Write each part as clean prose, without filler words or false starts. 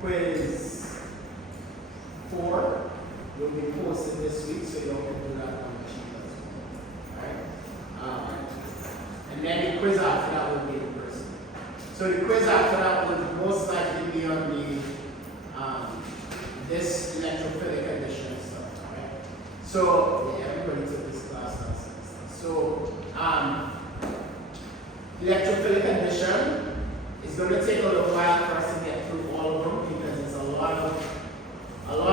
quiz 4 will be posted this week, so you all can do that on the sheet as well. Alright? And then the quiz after that will be in person. So the quiz after that will most likely be on the this electrophilic addition stuff. Alright? So yeah, everybody took this class last semester. So electrophilic addition is going to take a little while for us to get through all of them because it's a lot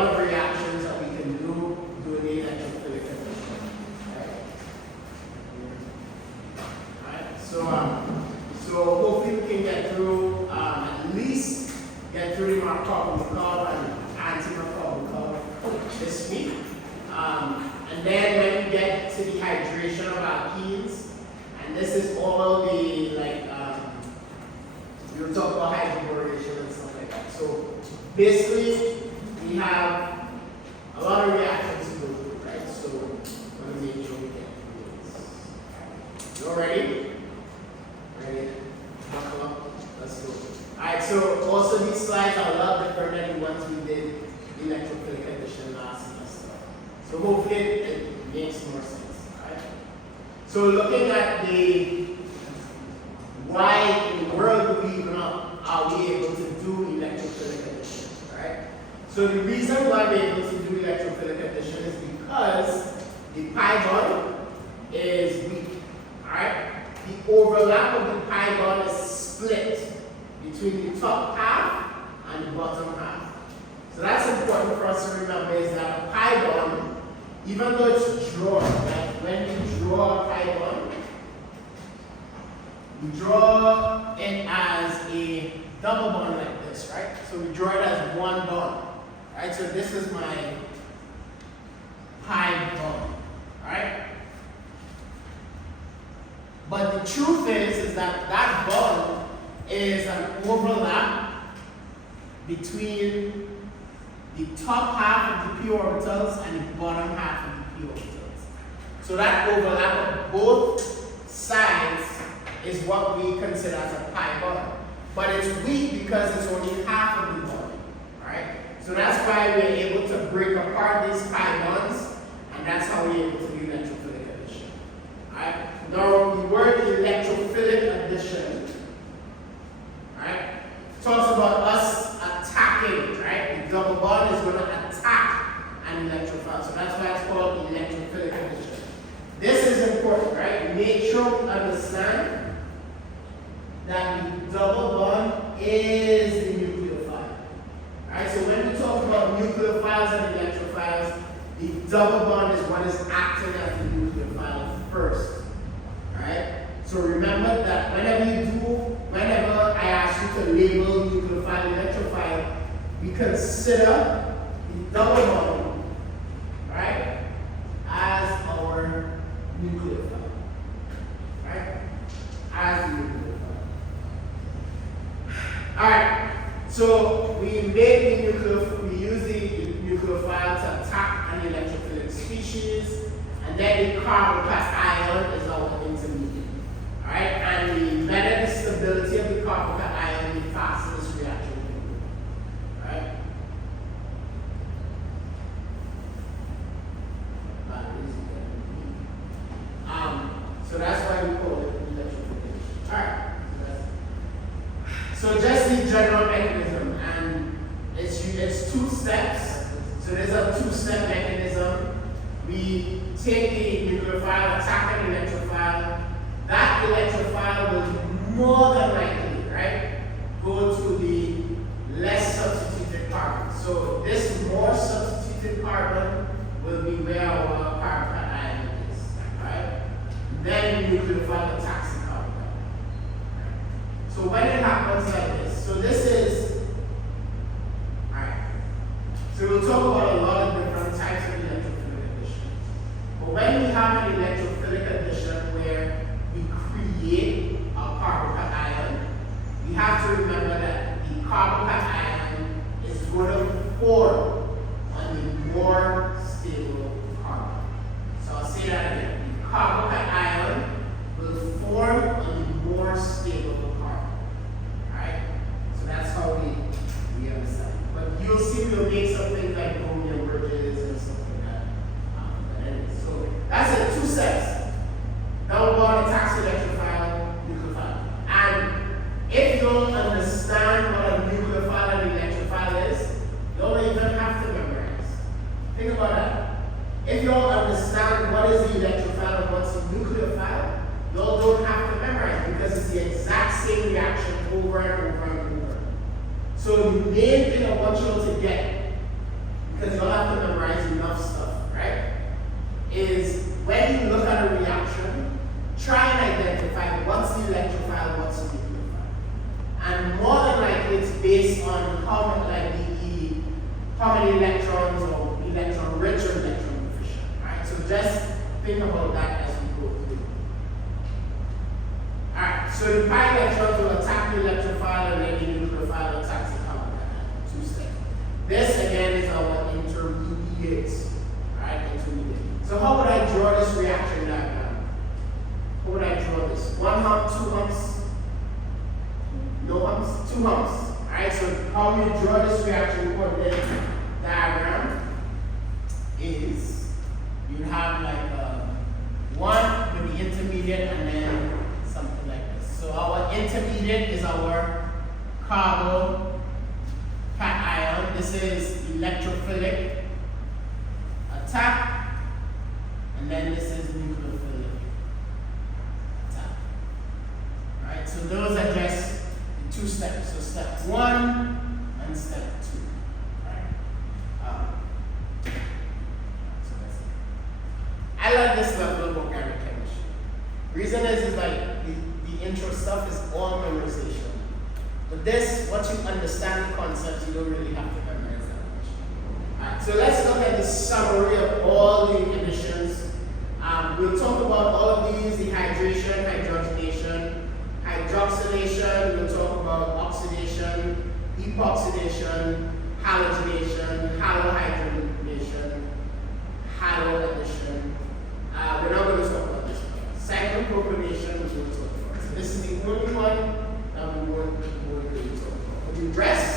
of reactions that we can do doing the electrophilic addition. Alright, so hopefully we can get through at least get through the Markov-Makov and anti-Markov-Makov this week. And then when we get to the hydration of alkenes, and this is all the we'll talk about hydroboration and stuff like that. So basically, we have a lot of reactions to go through, right? So let me make sure we get through this. You all ready? Ready? Buckle up. Let's go. Alright, so also these slides are a lot different than the ones we did electrophilic addition last semester. So hopefully it makes more sense. Alright? So looking at the why in the world are we able to do electrophilic addition, right? So the reason why we're able to do electrophilic addition is because the pi bond is weak, right? The overlap of the pi bond is split between the top half and the bottom half. So that's important for us to remember is that a pi bond, even though it's drawn, like when we draw a pi bond, we draw it as a double bond like this, right? So we draw it as one bond, right? So this is my pi bond, right? But the truth is that that bond is an overlap between the top half of the p orbitals and the bottom half of the p orbitals. So that overlap of both sides is what we consider as a pi bond. But it's weak because it's only half of the bond, right? So that's why we're able to break apart these pi bonds, and that's how we're able to do electrophilic addition. Right? Now, the word electrophilic addition, right, talks about us attacking, right? The double bond is going to attack an electrophile. So that's why it's called electrophilic addition. This is important, right? Make sure we understand that the double bond is the nucleophile. Right? So when we talk about nucleophiles and electrophiles, the double bond is what is acting as the nucleophile first. Right? So remember that whenever I ask you to label nucleophile, electrophile, we consider the double bond, right, as our nucleophile. Right? As the nucleophile. Alright, so we use the nucleophile to attack an electrophilic species, and then the carbocation is our intermediate. Alright, and the method of stability of the carbocation is the fastest reaction. Alright? So that's why we call it electrophilic. Alright. So just the general mechanism, and it's 2 steps. So there's a 2-step mechanism. We take the nucleophile, attack an electrophile. That electrophile will more than likely, right, go to the less substituted carbon. So this more substituted carbon will be where our carbon is, right? Then the nucleophile attacks the carbon. So when it happens like this, so this is, alright, so we'll talk about a lot of different types of electrophilic addition. But when we have an electrophilic addition where we create a carbocation, we have to remember that the carbocation is going to form on the more stable carbon. So I'll say that again. The carbocation will form on the more stable carbon. Alright? So that's how we understand. So the main thing I want you all to get, because you'll have to memorize enough stuff, right, is when you look at a reaction, try and identify what's the electrophile, what's the nucleophile. And more than likely it's based on how many electrons or electron rich or electron deficient, right? So just think about that as we go through. Alright, so the pi electrons will attack the electrophile and then the nucleophile attacks the carbon cation. 2 steps. This again is our intermediate. Alright, intermediate. So how would I draw this reaction diagram? How would I draw this? 1 hump, 2 humps, no humps, 2 humps. Alright, so how we draw this reaction coordinate diagram is you have like one with the intermediate and then something like this. So our intermediate is our carbocation. This is electrophilic attack, and then this is nucleophilic attack. Alright, so those are just the 2 steps. So step 1 and step 2. I like this level of organic chemistry. Reason is like the intro stuff is all memorization. But this, once you understand the concepts, you don't really have to memorize that much. Alright, so let's look at the summary of all the additions. We'll talk about all of these: dehydration, hydrogenation, hydroxylation. We'll talk about oxidation, epoxidation, halogenation, halohydrogenation, haloaddition. We're not going to talk about this one. Cyclopropionation, which we'll talk about. So this is the only one that we won't really talk about. But the rest,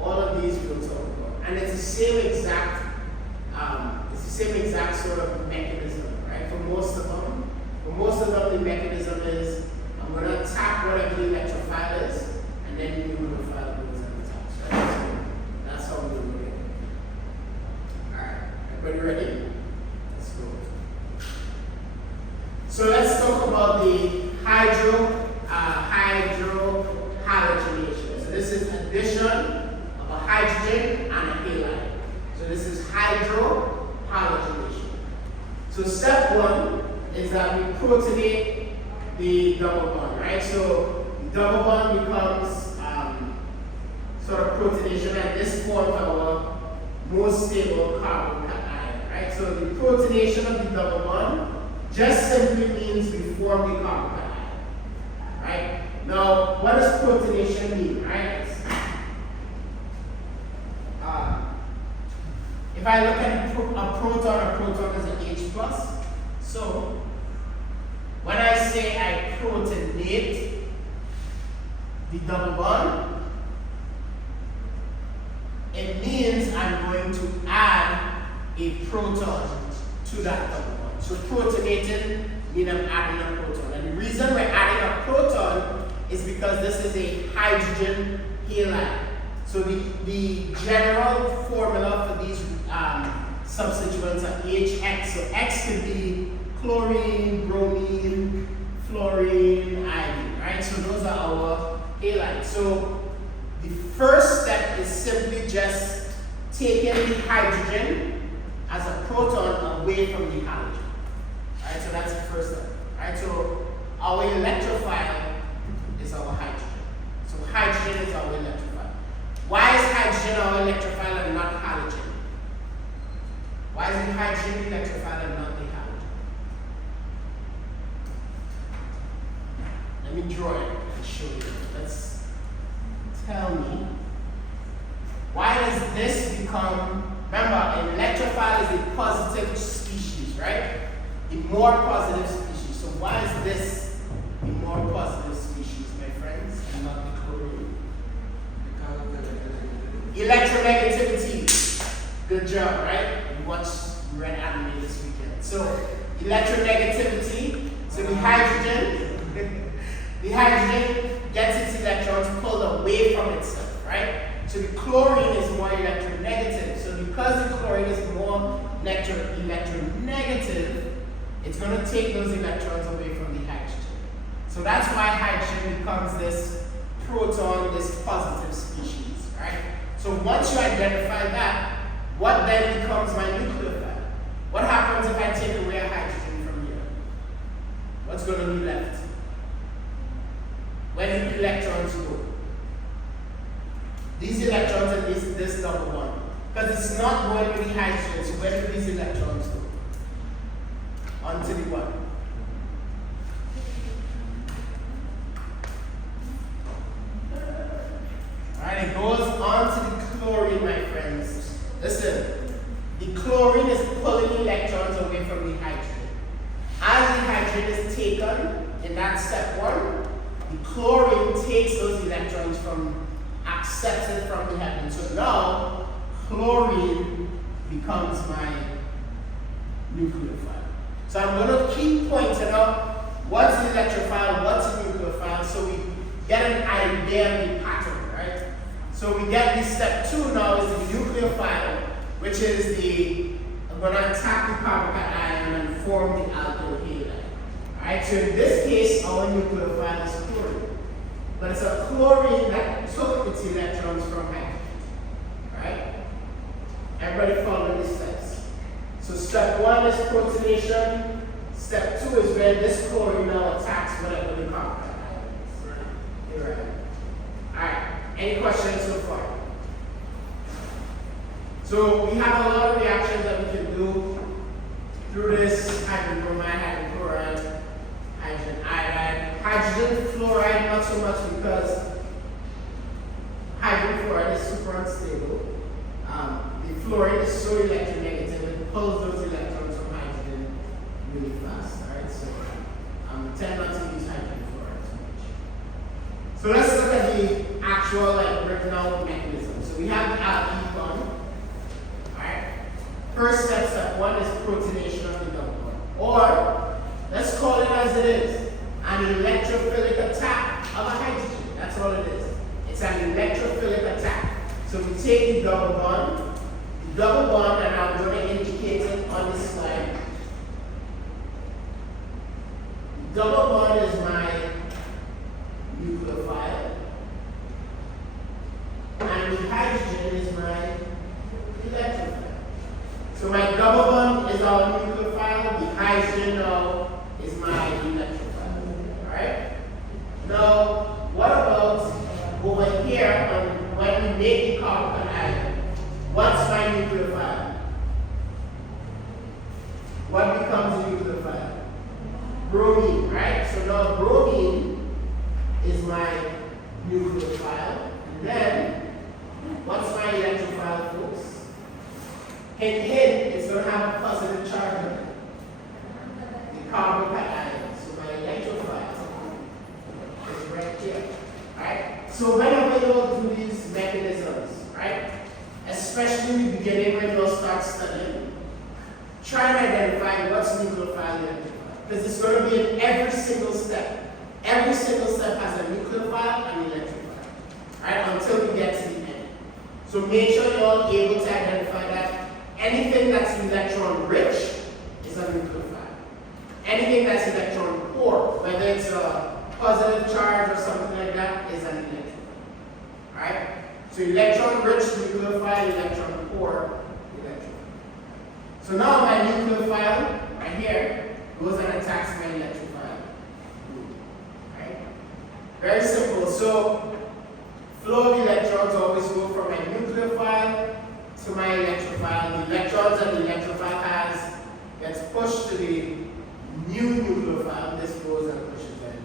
all of these we'll talk about. And it's the same exact sort of mechanism, right? For most of them, the mechanism is I'm going to attack whatever the electrophile is, and then the nucleophile goes and attacks, right? So that's how we do it. Alright, everybody ready? Let's go. So let's talk about the hydrohalogenation. So this is addition of a hydrogen and a halide. So this is hydrohalogenation. So step 1 is that we protonate the double bond, right? So the double bond becomes sort of protonation, and this forms our most stable carbon cation, right? So the protonation of the double bond just simply means we form the carbon cation, right? Now, what does protonation mean, right? If I look at a proton is an H plus. So when I say I protonate the double bond, it means I'm going to add a proton to that double bond. So protonating means I'm adding a proton. And the reason we're adding a proton is because this is a hydrogen halide. So the general formula for these substituents are HX. So X could be chlorine, bromine, fluorine, iodine, right? So those are our halides. So the first step is simply just taking the hydrogen as a proton away from the halogen. Right? So that's the first step. Right? So our electrophile is our hydrogen. So hydrogen is our electrophile. Why is hydrogen our electrophile and not halogen? Why is the hydrogen electrophile and not the halogen? Let me draw it and show you. Let's tell me. Why does this become, remember, an electrophile is a positive species, right? A more positive species. So why is this a more positive species, my friends, and not the chlorine? Electronegativity. Good job, right? You read anime this weekend. So electronegativity. So the hydrogen gets its electrons pulled away from itself, right? So the chlorine is more electronegative. So because the chlorine is more electronegative, it's going to take those electrons away from the hydrogen. So that's why hydrogen becomes this proton, this positive species. once you identify that, what then becomes my nucleophile? What happens if I take away a hydrogen from here? What's going to be left? Where do the electrons go? These electrons and this double bond. Because it's not going with the hydrogen, so where do these electrons go? Onto the what? Alright, it goes onto the chlorine, my friends. Listen, the chlorine is pulling electrons away from the hydrogen. As the hydrogen is taken in that step 1, the chlorine takes those electrons accepts it from the hydrogen. So now, chlorine becomes my nucleophile. So I'm going to keep pointing out what's the electrophile, what's the nucleophile, so we get an idea of the pattern, right? So we get the step 2 now is the nucleophile, which is I'm going to attack the carbocation and form the alkyl halide. Alright, so in this case, our nucleophile is chlorine. But it's a chlorine that took its electrons from hydrogen. Right? Everybody following these steps. So step 1 is protonation. Step 2 is where this chlorine now attacks whatever the carbon is. You're right. Alright. Any questions so far? So we have a lot of reactions that we can do through this hydrogen bromide, hydrogen chloride, hydrogen iodide. Hydrogen fluoride, not so much because hydrogen fluoride is super unstable. The fluorine is so electronegative, it pulls those electrons from hydrogen really fast. Alright, so tend not to use hydrogen fluoride too much. So let's look at the actual written out mechanism. So we have the alkyl bond. Alright. First step 1 is protonation of the double bond. Or let's call it as it is. An electrophilic attack of a hydrogen. That's all it is. It's an electrophilic attack. So we take the double bond, and I'm going to indicate it on this slide. The double bond is my nucleophile, and the hydrogen is my electrophile. So my double bond is our nucleophile, the hydrogen now is my electrophile. Alright? Now, what about over here when we make the carbon ion? What's my nucleophile? What becomes the nucleophile? Bromine, right? So now bromine is my nucleophile. And then, what's my electrophile, folks? Hint, hint, it's going to have a positive charge on it. The carbon ion. So my electrophile is right here. Right? So whenever you do these mechanisms, right? Especially in the beginning when you'll start studying, try and identify what's nucleophile and electrophile. Because it's going to be in every single step. Every single step has a nucleophile and electrophile. Right? Until we get to the end. So make sure you're able to identify that anything that's electron rich is a nucleophile. Anything that's electron poor, whether it's a positive charge or something like that, is an electrophile. Alright? So electron rich nucleophile, electron poor electrophile. So now my nucleophile right here goes and attacks my electrophile. Right? Very simple. So flow of electrons always go from my nucleophile to my electrophile. The electrons that the electrophile has gets pushed to the new nucleophile. This goes and pushes it.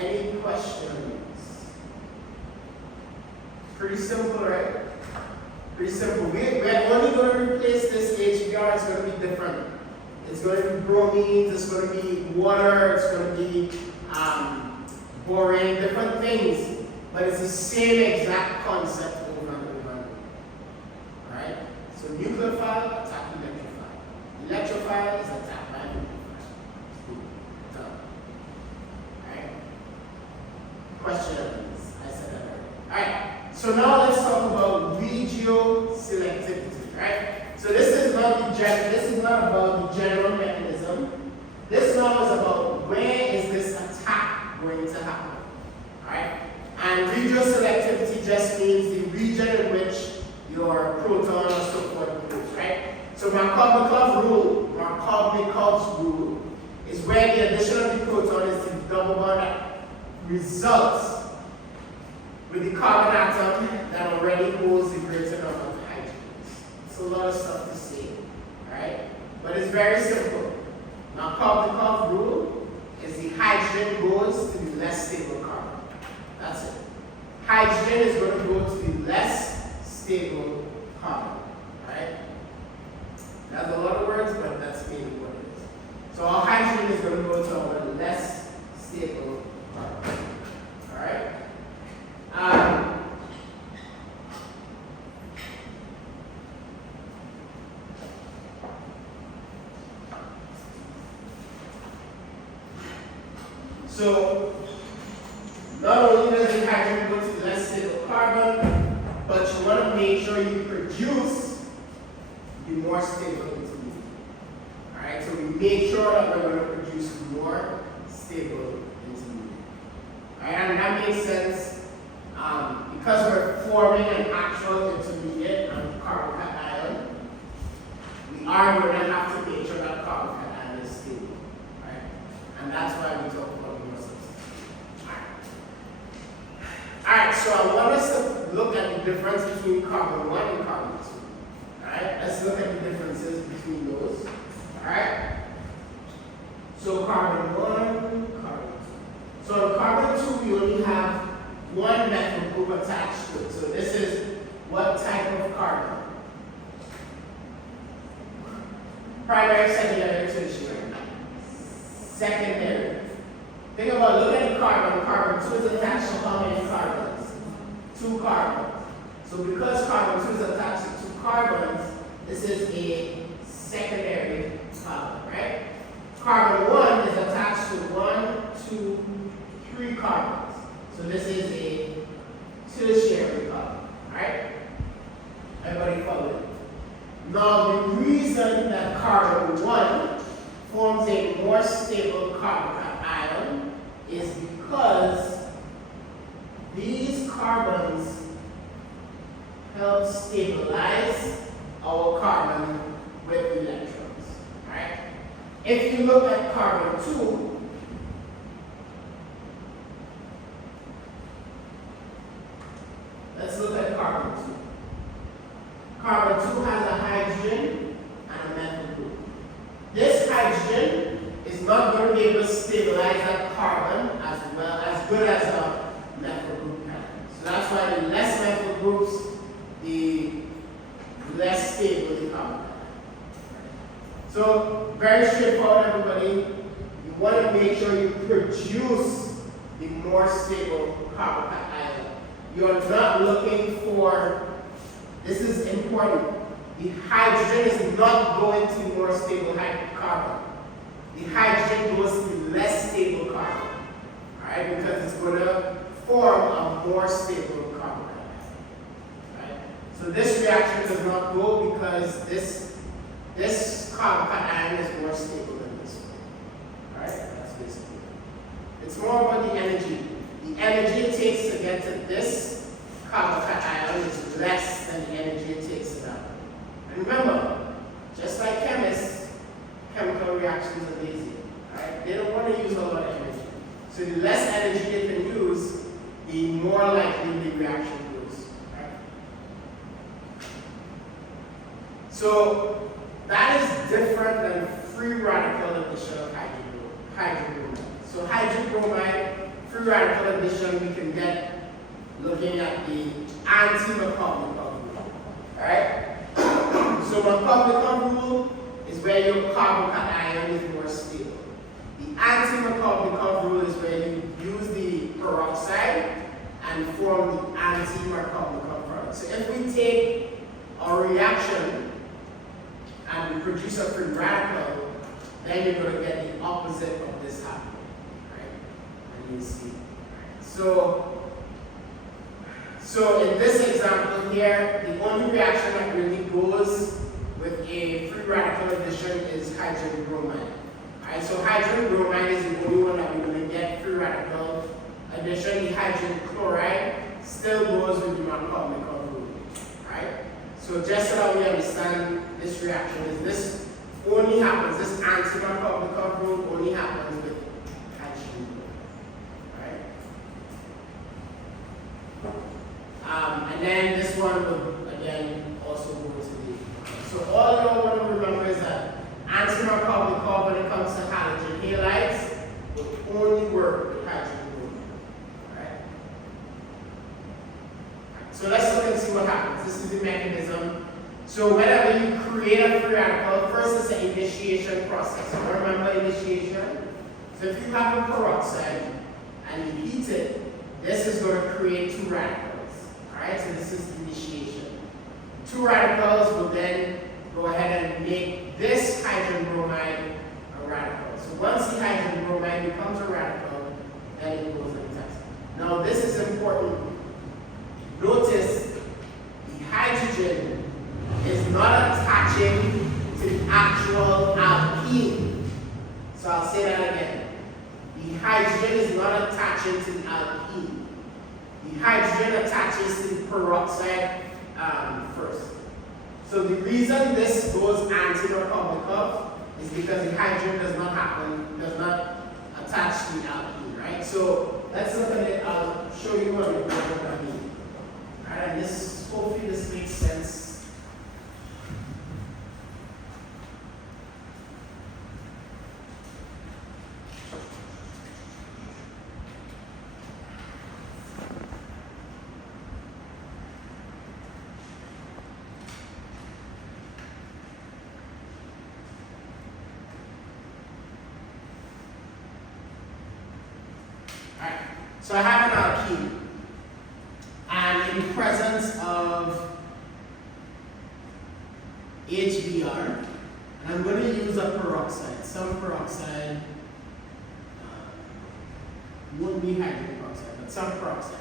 Any questions? Pretty simple, right? Pretty simple. We're only going to replace this HBr. It's going to be different. It's going to be bromines, it's going to be water, it's going to be boron, different things. But it's the same exact concept over and over and over. Alright? So nucleophile, attack electrophile. Electrophile is attacked by nucleophile. Done. Alright? Questions? I said that already. Alright. So now let's talk about regioselectivity, right? So this is not about the general mechanism. This now is about where is this attack going to happen, right? And regioselectivity it just means the region in which your proton or so forth moves, right? So Markovnikov's rule is where the addition of the proton is the double bond that results with the carbon atom that already holds the greater number of hydrogens. It's a lot of stuff to say, right? But it's very simple. Markovnikov's rule is the hydrogen goes to the less stable carbon. That's it. Hydrogen is going to go to the less stable carbon, right? That's a lot of words, but that's mainly what it is. So our hydrogen is going to go to our less stable carbon, all right? So not only does the hydrogen go to the less stable carbon, but you want to make sure you produce the more stable intermediate. Alright, so we make sure that we're going to produce more stable intermediate. Alright, and that makes sense because we're forming an actual intermediate on carbon cation, we are going to have to make sure that carbon cation is stable. Right? And that's why we talk about more substitution. Alright, so I want us to look at the difference between carbon 1 and carbon 2. Alright, let's look at the differences between those. Alright, so carbon 1, carbon 2. So in carbon 2, we only have one methyl group attached to it. So this is what type of carbon? Primary, secondary, tertiary. Secondary. Think about, look at the carbon. Carbon 2 is attached to how many carbons? 2 carbons. So because carbon 2 is attached to 2 carbons, this is a secondary carbon, right? Carbon 1 is attached to 1, 2, 3 carbons. So this is a tertiary carbon, right? Everybody follow it? Now the reason that carbon 1 forms a more stable carbon cation is because these carbons help stabilize our carbon with electrons, right? If you look at carbon 2, let's look at carbon 2. Carbon 2 has a hydrogen and a methyl group. This hydrogen is not going to be able to stabilize that carbon as well as good as a methyl group can. So that's why the less methyl groups, the less stable the carbon. So very straightforward, everybody. You want to make sure you produce the more stable carbon cation. You're not looking for, this is important, the hydrogen is not going to the more stable carbon. The hydrogen goes to the less stable carbon, right? Because it's going to form a more stable carbon. Right? So this reaction does not go because this carbon cation is more stable than this one. Right? That's basically it. It's more about the energy. The energy it takes to get to this carbon cation is less than the energy it takes to that. And remember, just like chemists, chemical reactions are lazy. Right? They don't want to use a lot of energy. So the less energy they can use, the more likely the reaction goes. Right? So that is different than free radical addition of hydrogen bromide. So hydrogen bromide, free radical addition, we can get looking at the anti-Markovnikov rule. Alright? So Markovnikov rule is where your carbon cation is more stable. The anti-Markovnikov rule is where you use the peroxide and form the anti-Markovnikov product. So if we take our reaction and we produce a free radical, then you're going to get the opposite of this happening. Right? And you see. So in this example here, the only reaction that really goes with a free radical addition is hydrogen bromide. Right? So hydrogen bromide is the only one that we're going to get free radical addition. The hydrogen chloride still goes with So just so that we understand this reaction is this only happens, this antimacabre rule only happens with hydrogen group, right? And then this one will again also go to the, so all you all want to remember is that antimacabre when it comes to halogen halides will only work with hydrogen group, right? So let's look and see what happens. This is the mechanism. So whenever you create a free radical, first it's an initiation process. So remember initiation? So if you have a peroxide and you heat it, this is going to create two radicals. Alright, so this is initiation. Two radicals will then go ahead and make this hydrogen bromide a radical. So once the hydrogen bromide becomes a radical, then it goes in test. Now this is important. Notice the hydrogen is not attaching to the actual alkene. So I'll say that again. The hydrogen is not attaching to the alkene. The hydrogen attaches to the peroxide first. So the reason this goes antimacabre is because the hydrogen does not attach to the alkene, right? So let's look at it. I'll show you what I mean. Alright, and this hopefully this makes sense. Alright, so I have an alkene. And in the presence of HBr, and I'm going to use a peroxide. Some peroxide wouldn't be hydrogen peroxide, but some peroxide.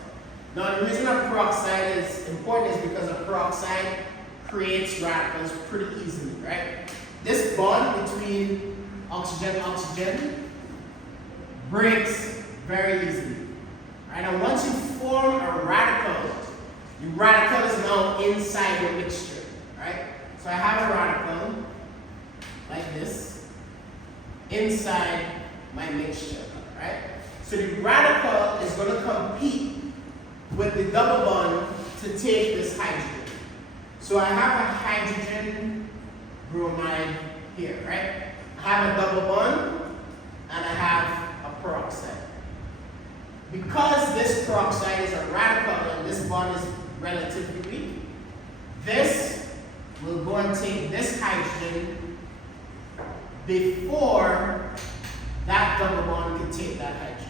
Now the reason a peroxide is important is because a peroxide creates radicals pretty easily, right? This bond between oxygen and oxygen breaks very easily. Right? And once you form a radical, the radical is now inside your mixture. Right? So I have a radical like this inside my mixture. Right? So the radical is going to compete with the double bond to take this hydrogen. So I have a hydrogen bromide here, right? I have a double bond and I have a peroxide. Because this peroxide is a radical and this bond is relatively weak, this will go and take this hydrogen before that double bond can take that hydrogen.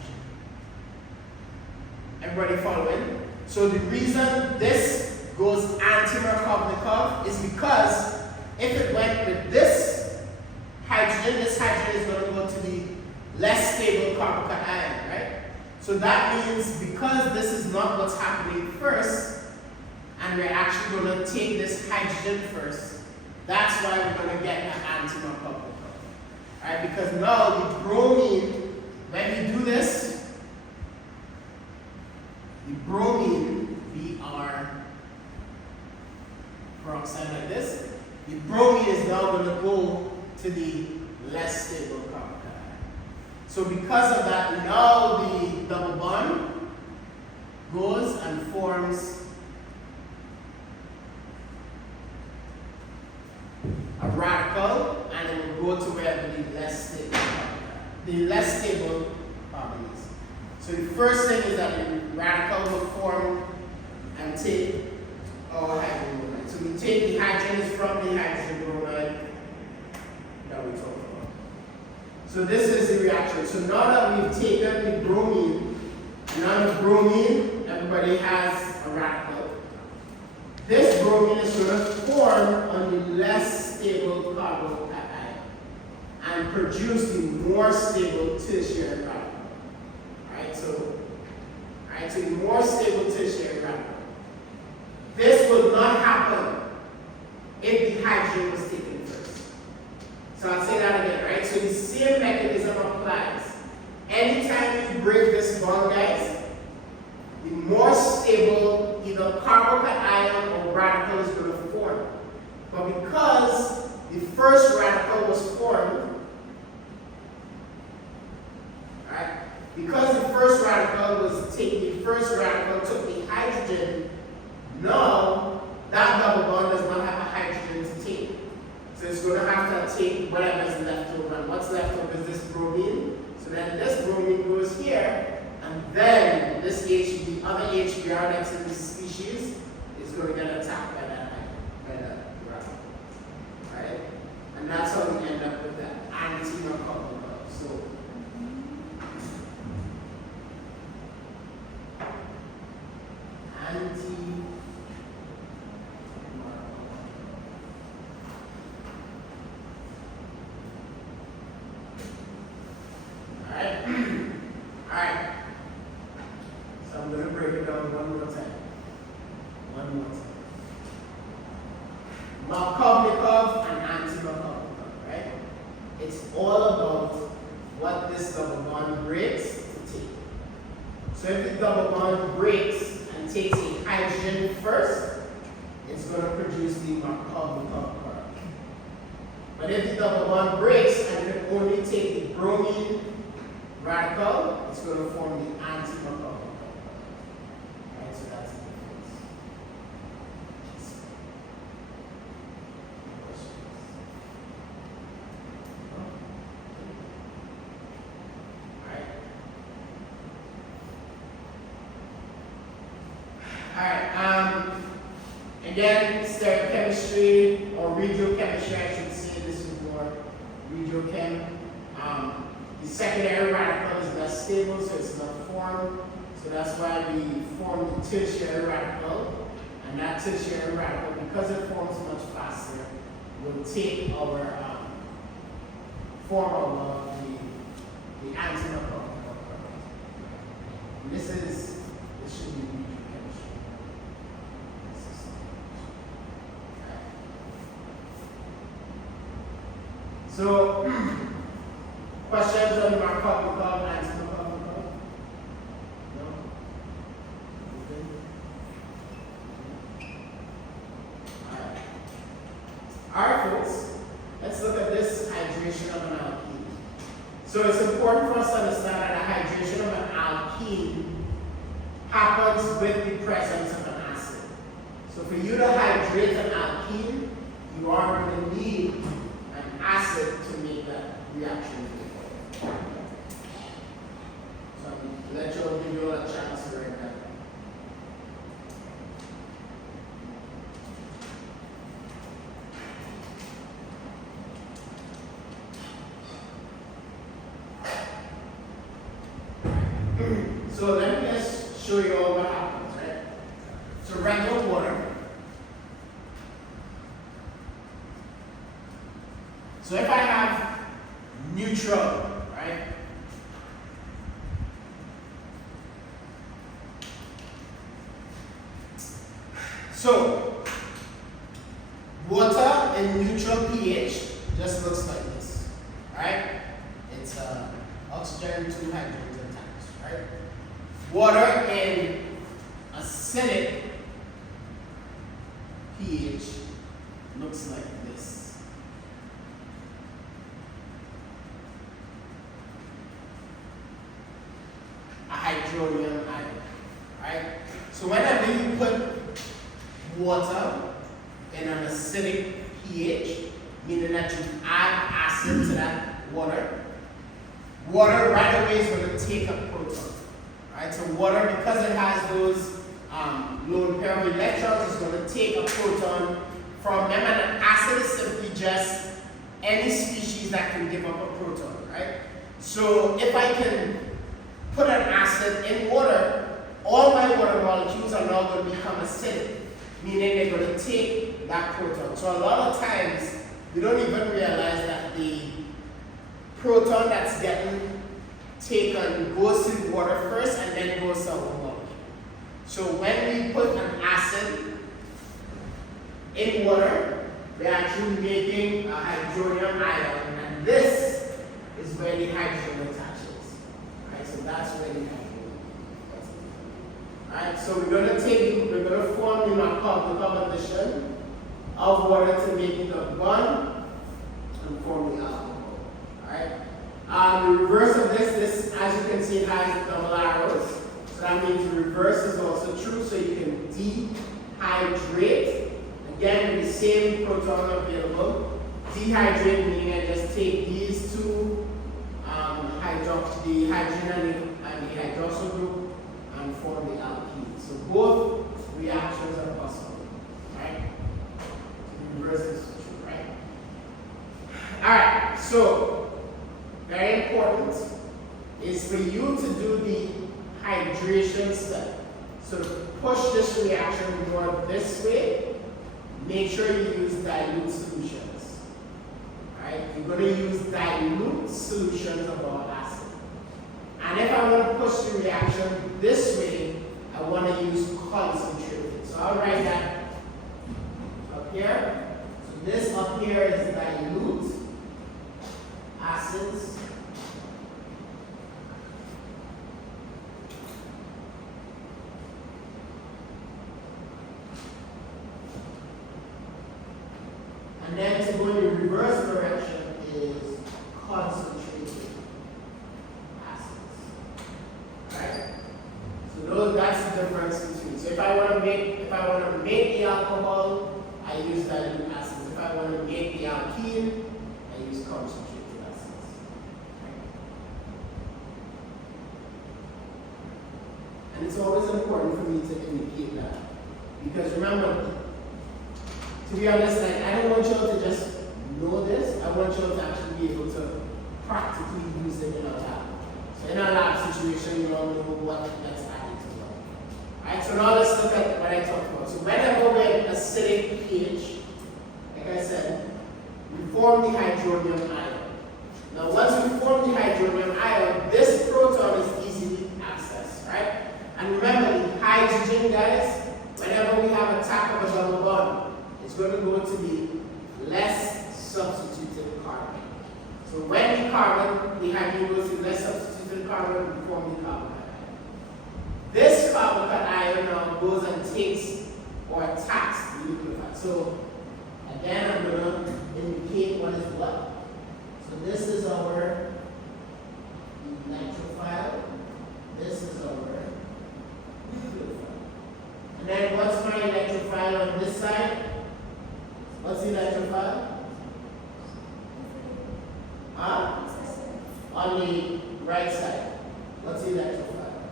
Everybody following? So the reason this goes antimacabre is because if it went with this hydrogen is going to go to the less stable carbocation, right? So that means because this is not what's happening first, and we're actually going to take this hydrogen first, that's why we're going to get an antimacabre. Right? Because now the bromine, when we do this, the bromine, Br peroxide like this, the bromine is now going to go to the less stable carbon. So because of that, now the double bond goes and forms a radical, and it will go to where the less stable carbon is. So the first thing is that the radical will form and take our hydrogen bromide. So we take the hydrogen from the hydrogen bromide that we talked about. So this is the reaction. So now that we've taken the bromine, now the bromine, everybody has a radical. This bromine is going to form on the less stable carbocation and produce the more stable tertiary radical. So the more stable tertiary radical. This would not happen if the hydrogen was taken first. So I'll say that again, right? So the same mechanism applies. Anytime you break this bond, guys, the more stable either carbocation or radical is going to form. first radical was formed. Right? Because the first radical took the hydrogen, now that double bond does not have a hydrogen to take. So it's going to have to take whatever is left over. And what's left over is this bromine. So then this bromine goes here, and then this the other HBr that's in this species is going to get attacked by that radical. Right? And that's how we end up with that anti-couple. So Alright. So I'm going to break it down one more time. Markovnikov and anti-Markovnikov, right? It's all about what this double bond breaks to take. So if the double bond breaks and takes a hydrogen first, it's going to produce the Markovnikov product. But if the double bond breaks and can only take the bromine radical, it's going to form the anti-Markovnikov. Right, so that's the difference. Alright, again, stereochemistry or regiochemistry, I should say. This is more regiochem. The secondary radical is less stable, so it's not formed. So that's why we form the tertiary radical. And that tertiary radical, because it forms much faster, will take our form of the anti-Markovnikov product. This should be regiochemistry. So, questions on the Markovnikov and anti-Markovnikov? No? Okay. Alright, folks. Let's look at this hydration of an alkene. So it's important for us to understand that a hydration of an alkene happens with the presence of an acid. So for you to hydrate an alkene, you are going to need an acid to make that reaction. So let you give you a chance to write that. So let me just show you all what happens, right? So regular water. So if I have neutral, right? So water in neutral pH just looks like this, right? It's oxygen, 2 hydrogens attached, right? Water in acidic pH looks like this. A hydronium ion, right? So whenever you put water in an acidic pH, meaning that you add acid to that water right away is going to take a proton. Right? So water, because it has those lone pair of electrons, is going to take a proton from them, and an acid is simply just any species that can give up a proton, right? So if I can put an acid in water, all my water molecules are now going to become acidic, meaning they're going to take that proton. So a lot of times, we don't even realize that the proton that's getting taken goes to the water first and then goes to our molecule. So when we put an acid in water, we're actually making a hydronium ion, and this is where the hydrogen attaches. Right? So that's where the hydrogen attaches. Alright, so we're going to form the Markovnikov addition of water to make the bond, and then we're going to and form the alcohol. Alright? The reverse of this, as you can see, it has double arrows. So that means the reverse is also true, so you can dehydrate. Again, with the same proton available. Dehydrate meaning I just take these two, the hydrogen and the hydroxyl group, and form the alkene. So both reactions are possible, right? The reverse is true, right? All right. So very important is for you to do the hydration step. So to push this reaction more this way, make sure you use dilute solutions. Alright, you're going to use dilute solutions of our acid. And if I want to push the reaction this way, I want to use concentrated. So I'll write that up here. So this up here is dilute acids. And then to go in the reverse direction is concentrated acids. Right? So that's the difference between. So if I want to make the alcohol, I use dilute acids. If I want to make the alkene, I use concentrated acids. Right? And it's always important for me to indicate that. Because remember, to be honest, I don't want y'all to just know this. I want y'all to actually be able to practically use it in a lab. So in a lab situation, you all know what that's added to it. Alright, so now let's look at what I talked about. So whenever we're at acidic pH, like I said, we form the hydronium ion. Now once we form the hydronium ion, this proton is easily accessed, right? And remember, the hydrogen, guys, whenever we have a tap of a double bond, it's going to go to the less substituted carbon. So when the hydrogen goes to less substituted carbon, we form the carbon ion. This carbon ion now goes and takes or attacks the nucleophile. So again, I'm going to indicate what is what. So this is our electrophile. This is our nucleophile. And then what's my electrophile on this side? What's the electrophile? On the right side. What's the electrophile?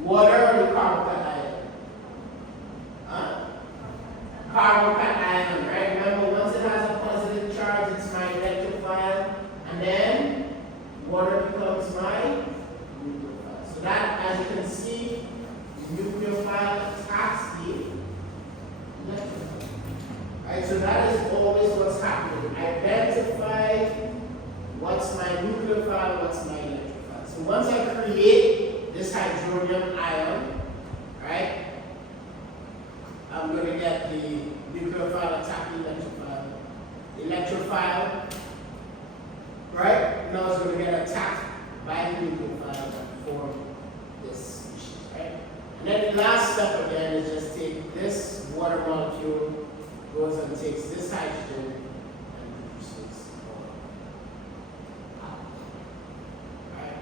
Water or the carbon ion? Carbon ion, right? Remember, once it has a positive charge, it's my electrophile. And then water becomes my nucleophile. So that, as you can see, the nucleophile attacks the electrophile. Right, so that is always what's happening. Identify what's my nucleophile, what's my electrophile. So once I create this hydronium ion, right, I'm going to get the nucleophile attacking electrophile. The electrophile, right, now it's going to get attacked by the nucleophile and form this species, right? And then the last step again is just take this water molecule, goes and takes this hydrogen and produces more alcohol. Right?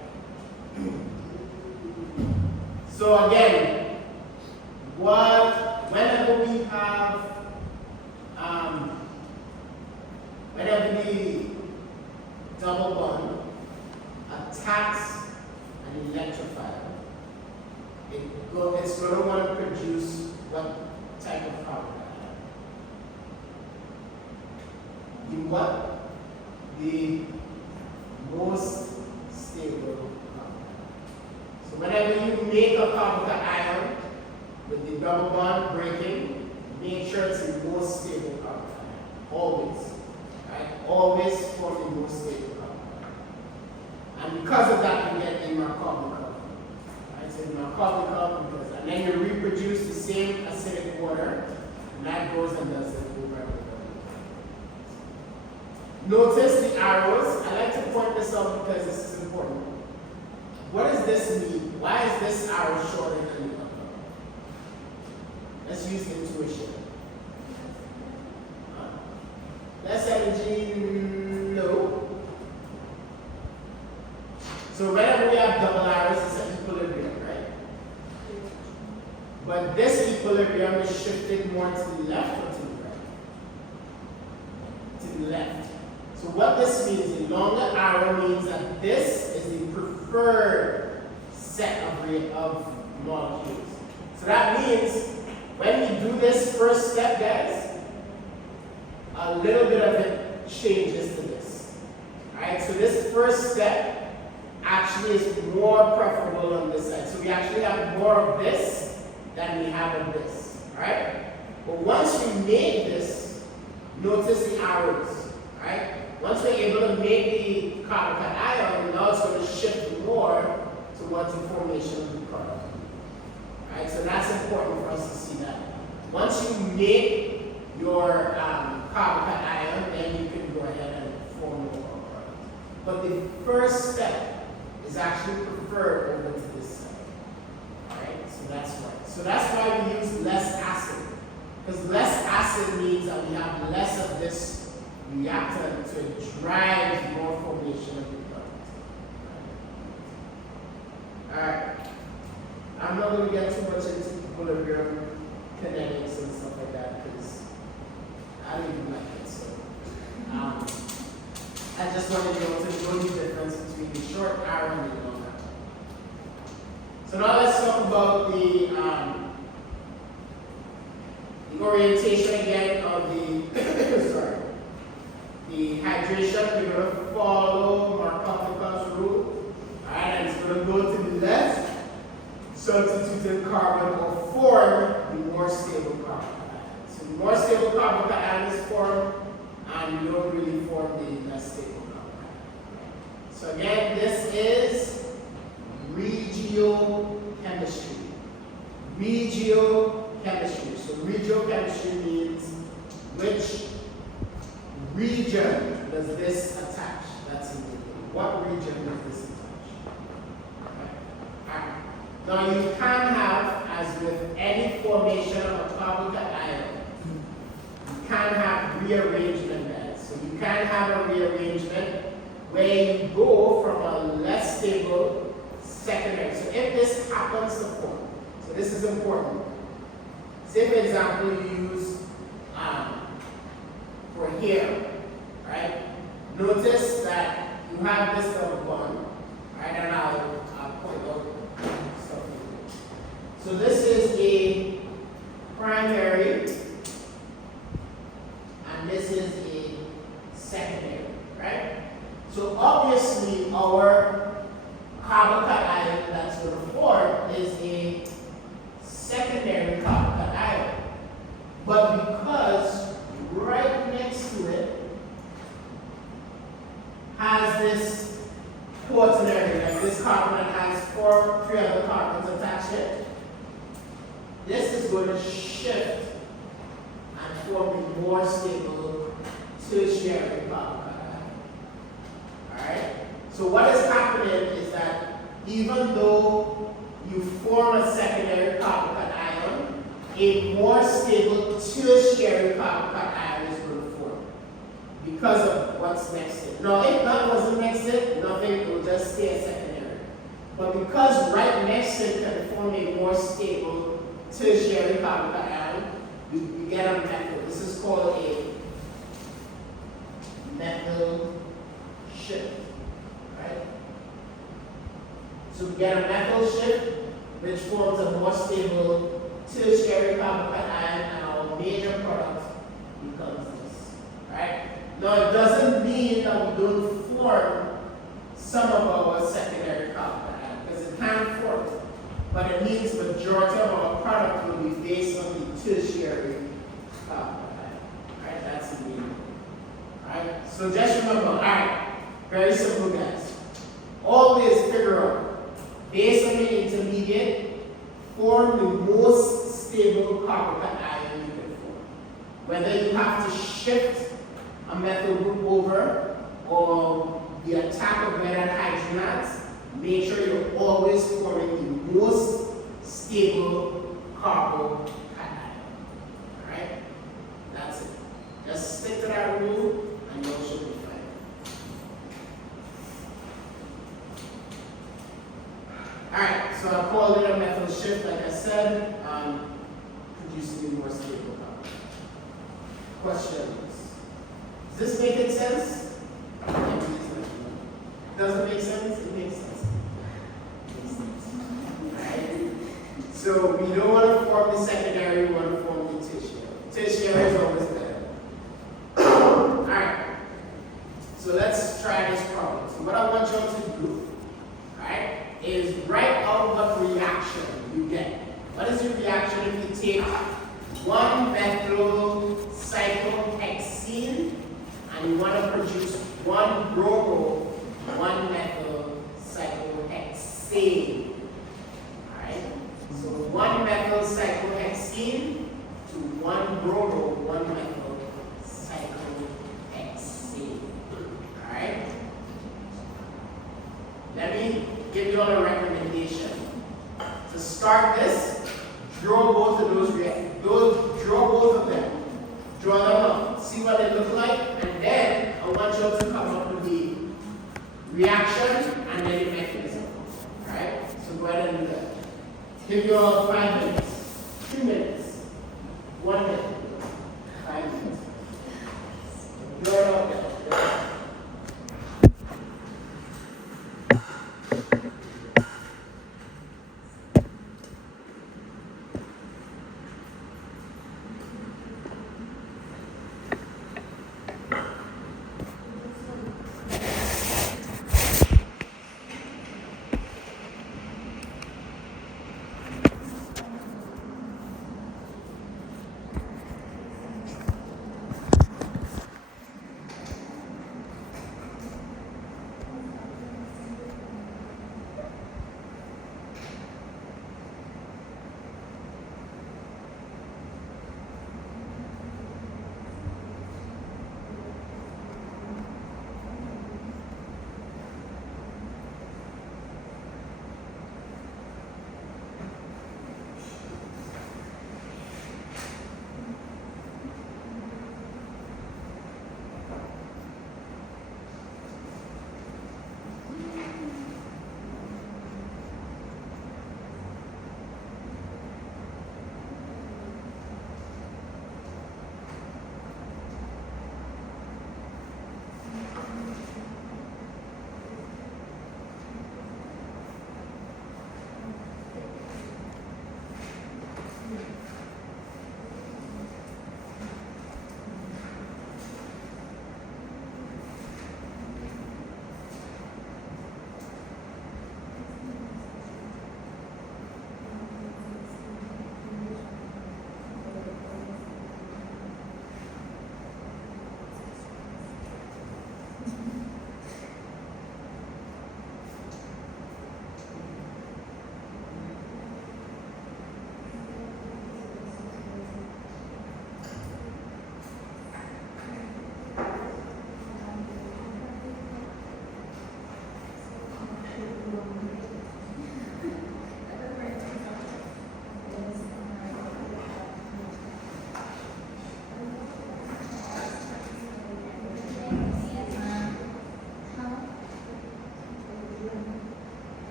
So again, whenever we have whenever the double bond attacks an electrophile, it's going to want to produce what type of carbon? What? The most stable carbon. So whenever you make a carbon ion with the double bond breaking, make sure it's the most stable carbon ion. Always. Right? Always for the most stable carbon ion. And because of that, you get a Markov curve. Right? So the Markov curve goes, and then you reproduce the same acidic water, and that goes and does it over and over. Notice the arrows. I like to point this out because this is important. What does this mean? Why is this arrow shorter than the other? Let's use intuition. Less energy, no. So whenever we have double arrows, it's an equilibrium, right? But this equilibrium is shifted more to the left or to the right? To the left. So what this means, the longer arrow means that this is the preferred set of molecules. So that means when we do this first step, guys, a little bit of it changes to this. Alright, so this first step actually is more preferable on this side. So we actually have more of this than we have of this. Alright? But once we make this, notice the arrows. Alright? Once we're able to make the carbon cation, now it's going to shift more towards the formation of the product. Alright? So that's important for us to see that. Once you make your carbon cation, then you can go ahead and form the product. But the first step is actually preferred over to this side. Alright, so that's why. So that's why we use less acid. Because less acid means that we have less of this reactant to drive more formation of the product. Alright. I'm not going to get too much into equilibrium kinetics and stuff like that because I don't even like it. So I just wanted you to know the difference between the short arrow and the long arrow. So now let's talk about the orientation again of the sorry, the hydration. We're going to follow Markovnikov's rule. Alright, and it's going to go to the left, substituting carbon will form the more stable carbon cation. So the more stable carbon cation is formed, and you don't really form the less stable carbon cation. So again, this is regiochemistry. Regiochemistry. So regiochemistry means which region does this attach? That's important. What region does this attach? Okay. Now you can have, as with any formation of a carbon cation, you can have rearrangement there. So you can have a rearrangement where you go from a less stable secondary. So if this happens to form, so this is important. Say for example you use for here, right? Notice that you have this double bond, right? And I'll point out stuff here. So this is a primary, and this is a secondary, right? So obviously our carbon cation that's going to form is a secondary carbon cation. But because right next to it has this quaternary, like this carbon that has three other carbons attached to it, this is going to shift and form a more stable tertiary carbon cation. Alright? So what is happening is that even though you form a secondary carbon cation, a more stable tertiary carbon cation is going to form because of what's next to it. Now, if that wasn't next to it, nothing will just stay a secondary. But because right next to it can form a more stable tertiary carbon cation, you get a methyl. This is called a methyl shift. Right? So we get a methyl shift, which forms a more stable tertiary carbon cation, and our major product becomes this. Right? Now it doesn't mean that we don't form some of our secondary carbon cation, because it can form it. But it means the majority of our product will be based on the tertiary carbon cation. Right? That's the meaning. Right? So just remember, alright, very simple guys. Always figure out, based on the intermediate, form the most stable carbon cation you can form. Whether you have to shift a methyl group over or the attack of lead and hydrogens, make sure you're always forming the most stable carbon cation. Alright? That's it. Just stick to that rule. said, producing more stable carbon. Questions? Is this making sense? Doesn't make sense? It makes sense. Right? So we don't want to form the secondary, we want to form the tertiary. Tertiary is always better. Alright. So let's try this problem. So what I want you all to do, right, is write out what reaction you get. What is your reaction if you take 1 methyl cyclohexene and you want to produce 1 bromo 1 methyl cyclohexane. Alright? So 1 methyl cyclohexene to 1 bromo 1 methyl cyclohexane. Alright? Let me give you all a recommendation. To start this, draw both of those draw both of them. Draw them up. See what they look like, and then I want you all to come up with the reaction and then the mechanism. Alright? So go ahead and do that. Give you all 5 minutes, 2 minutes, 1 minute, 5 minutes. Draw it up there.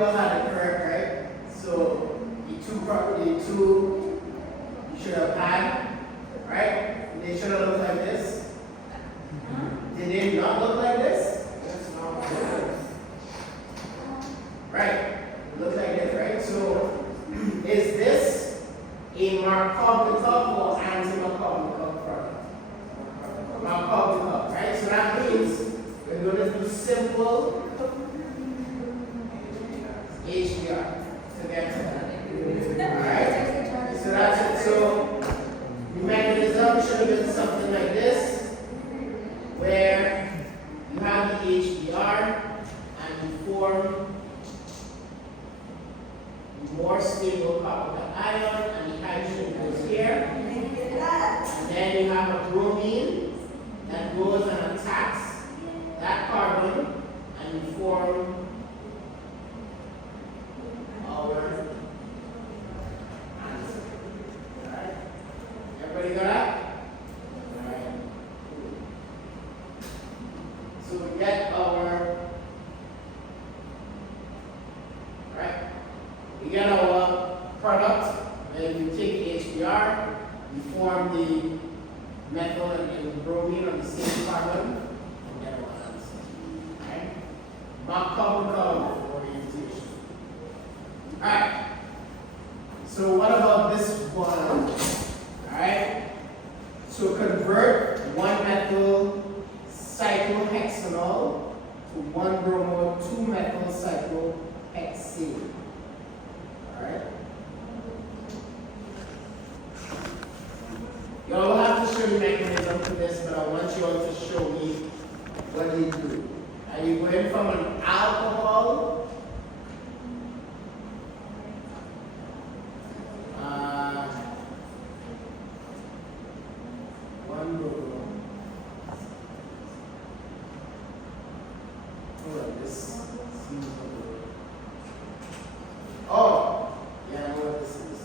formula had it correct, right? So the two you should have had, right? They should have looked like this. Did they not look like this? Yes, no. Right. It looks like this, right? So is this a Markov-Makov or anti-Markov-Makov product? Markov-Makov, right? So that means we're going to do simple HDR to get to that. Alright? So that's it. So the mechanism should have been something like this, where you have the HDR and you form more stable copper ion, and the hydrogen goes here. And then you have a bromine that goes and attacks that carbon, and you form our answer. Alright? Everybody got that? Alright. So we get our, right? We get our product, then you take HBr, you form the methyl and bromine on the same carbon, and get our answer. Alright? Markov-Makov orientation. Alright. So what about this one? Alright? So convert 1-methyl cyclohexanol to 1-bromo 2-methyl cyclohexane. Alright? You all have to show the mechanism for this, but I want you all to show me what you do. Are you going from an alcohol one bromo. Oh, this seems like oh, yeah, I know what this is.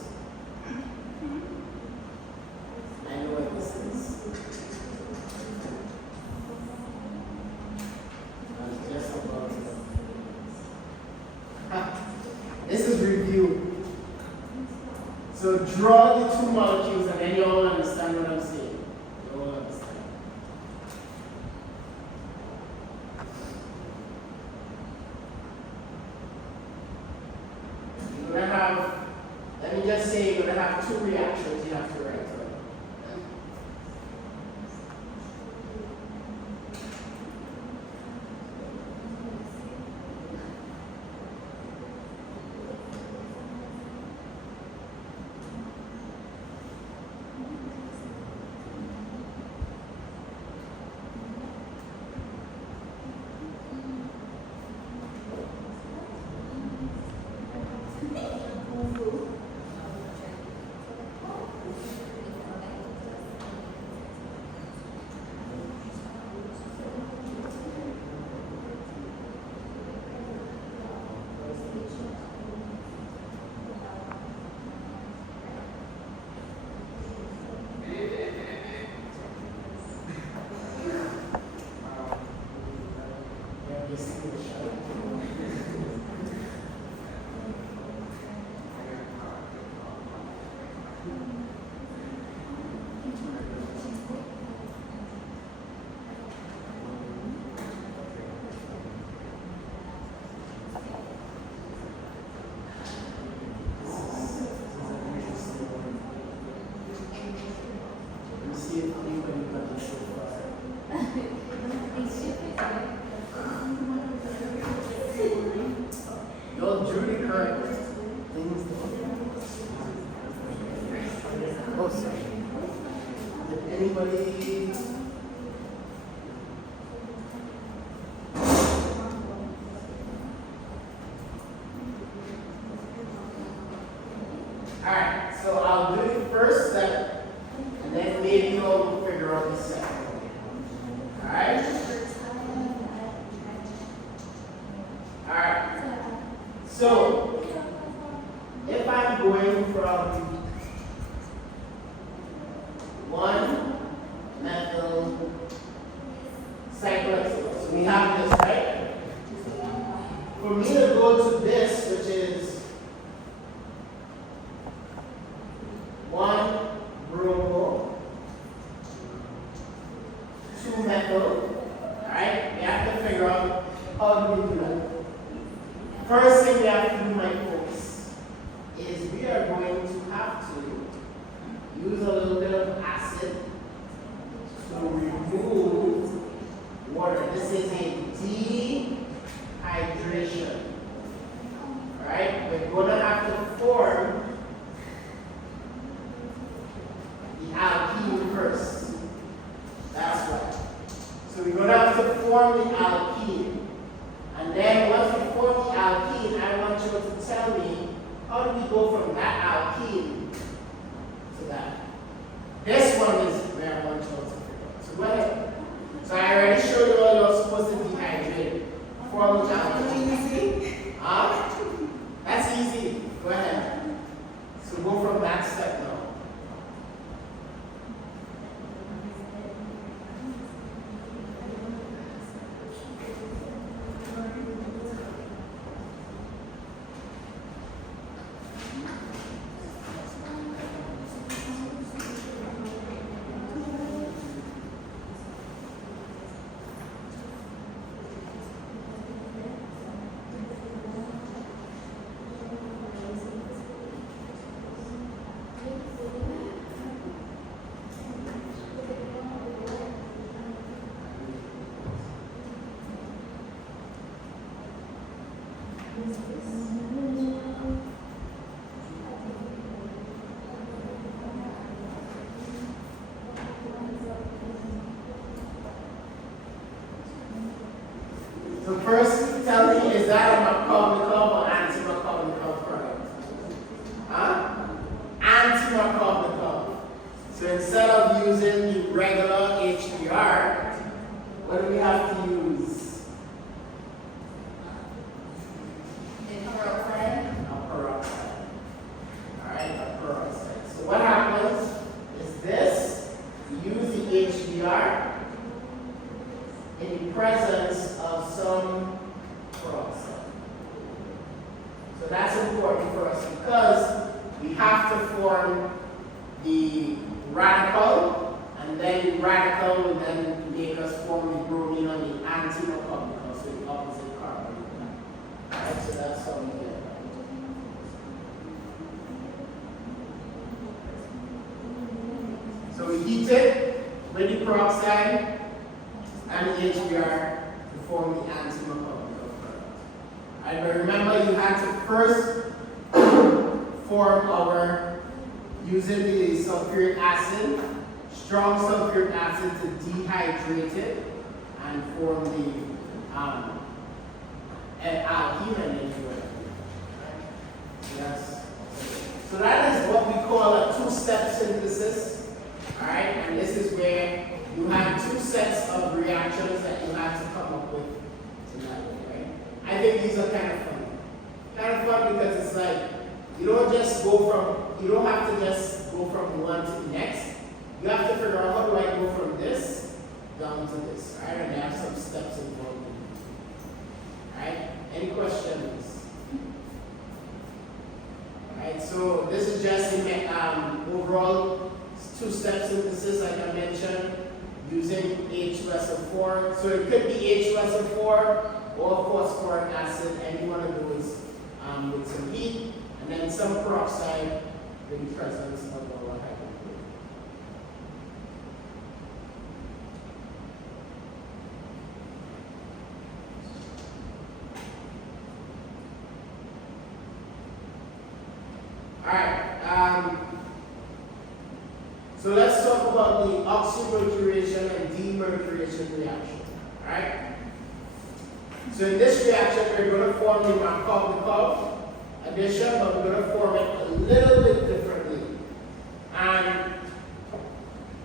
I know what this is. I was just about to. This is review. So draw the two molecules and then you all understand what I'm saying. You all understand. You're going to have, let me just say, you're going to have two reactions you have to write. Anybody? Alright, so I'll do the first step and then maybe you'll figure out the second. Alright? Alright. So if I'm going from 1-methyl cyclohexanol. So we have this, right? For me to go to this, How do we do that? First thing we have to do, my folks, is we are going to have to use a little bit of acid to remove water. This is a dehydration. Alright? We're going to have to form the alkene first. That's right. So we're going to have to form the alkene. And then once we form the alkene, I want you to tell me, how do we go from that alkene to that? This one is where I want you to figure out. So go ahead. So I already showed you all you're supposed to dehydrate. Form the alkene. Huh? That's easy. Go ahead. So go from that step now. So first, tell me, is that a Macaulay or anti-Macaulay product? Huh? Anti-Macaulay. So instead of using the regular HBr, what do we have to use? Peroxide. A peroxide. Alright, a peroxide. So what happens is this, you use the HBr in the presence of some peroxide. So that's important for us because we have to form the radical, and then the radical will then make us form the bromine on the anti-Macaulay, so the opposite carbon. Alright, so that's how we get it. So we heat it with the peroxide and the HBr to form the anti-Macaulay product. Alright, but remember you had to first form our, using the sulfuric acid, strong sulfuric acid to dehydrate it and form the alkene and then do it. Yes. So that is what we call a two-step synthesis. Alright, and this is where you have two sets of reactions that you have to come up with in that way, right? I think these are kind of fun. Kind of fun because it's like, you don't have to just go from one to the next. You have to figure out, how do I go from this down to this, right? And there are some steps involved in it. Alright, any questions? Alright, so this is just the overall two-step synthesis, like I mentioned, using H2SO4. So it could be H2SO4 or phosphoric acid, any one of those with some heat, and then some peroxide in the presence of our hydrogen. Alright, so let's talk about the oxymercuration and demercuration reaction. Alright? So in this reaction, we're going to form the Markovnikov addition, but we're going to form it a little bit differently. And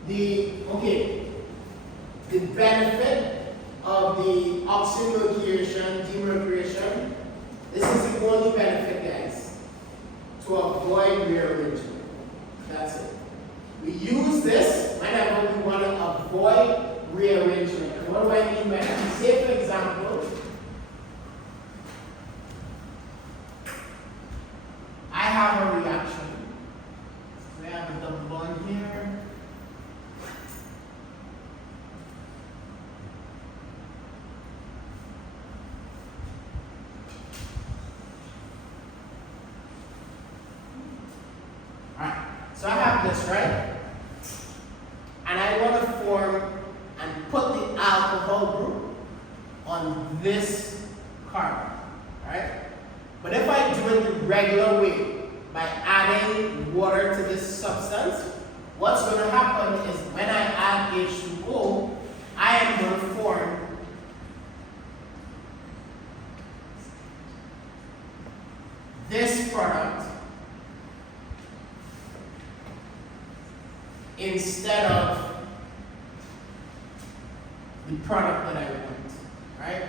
the benefit of the oxymercuration, demercuration, this is the only benefit, guys, to avoid rearrangement. That's it. We use this whenever we want to avoid rearrangement. And what do I mean by that? Say, for example, I have a reaction. We have a double bond here. have this, right? And I want to form and put the alcohol group on this carbon, right? But if I do it the regular way, by adding water to this substance, what's going to happen is when I add H2O, I am going to form this product instead of the product that I want, right?